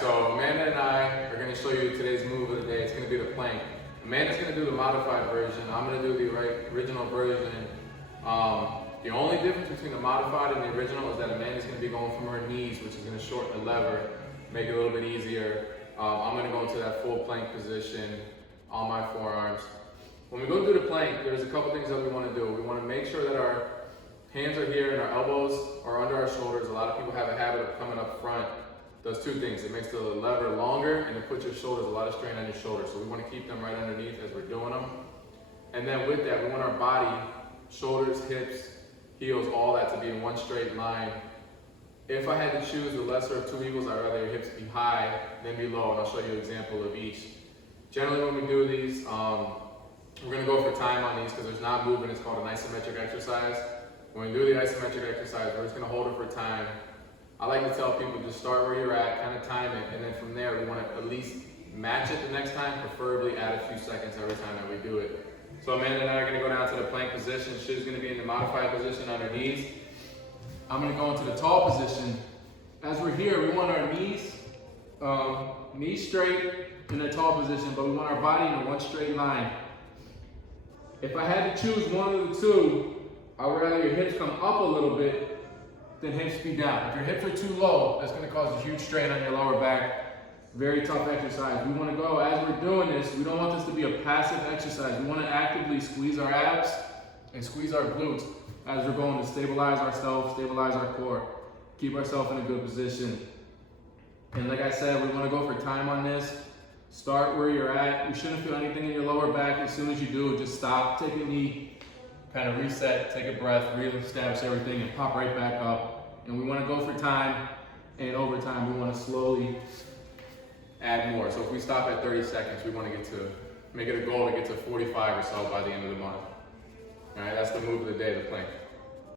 so Amanda and I are going to show you today's move of the day. It's going to be the plank. Amanda's going to do the modified version. I'm going to do the original version. The only difference between the modified and the original is that Amanda's going to be going from her knees, which is going to shorten the lever, make it a little bit easier. I'm going to go into that full plank position on my forearms. When we go do the plank, there's a couple things that we want to do. We want to make sure that our hands are here and our elbows are under our shoulders. A lot of people have a habit of coming up front. Does two things. It makes the lever longer and it puts your shoulders, a lot of strain on your shoulders. So we want to keep them right underneath as we're doing them. And then with that, we want our body, shoulders, hips, heels, all that to be in one straight line. If I had to choose the lesser of two evils, I'd rather your hips be high than be low, and I'll show you an example of each. Generally when we do these, we're going to go for time on these because there's not movement. It's called an isometric exercise. When we do the isometric exercise, we're just going to hold it for time. I like to tell people just start where you're at, kind of time it, and then from there we want to at least match it the next time, preferably add a few seconds every time that we do it. So Amanda and I are going to go down to the plank position. She's going to be in the modified position on her knees. I'm going to go into the tall position. As we're here, we want our knees straight in the tall position, but we want our body in one straight line. If I had to choose one of the two, I would rather your hips come up a little bit than hips be down. If your hips are too low, that's going to cause a huge strain on your lower back. Very tough exercise. We want to go, as we're doing this, we don't want this to be a passive exercise. We want to actively squeeze our abs and squeeze our glutes as we're going to stabilize ourselves, stabilize our core, keep ourselves in a good position. And like I said, we want to go for time on this. Start where you're at. You shouldn't feel anything in your lower back. As soon as you do, just stop, take a knee, kind of reset, take a breath, reestablish everything, and pop right back up. And we want to go for time, and over time, we want to slowly add more. So if we stop at 30 seconds, we want to make it a goal to get to 45 or so by the end of the month. All right, that's the move of the day, the plank.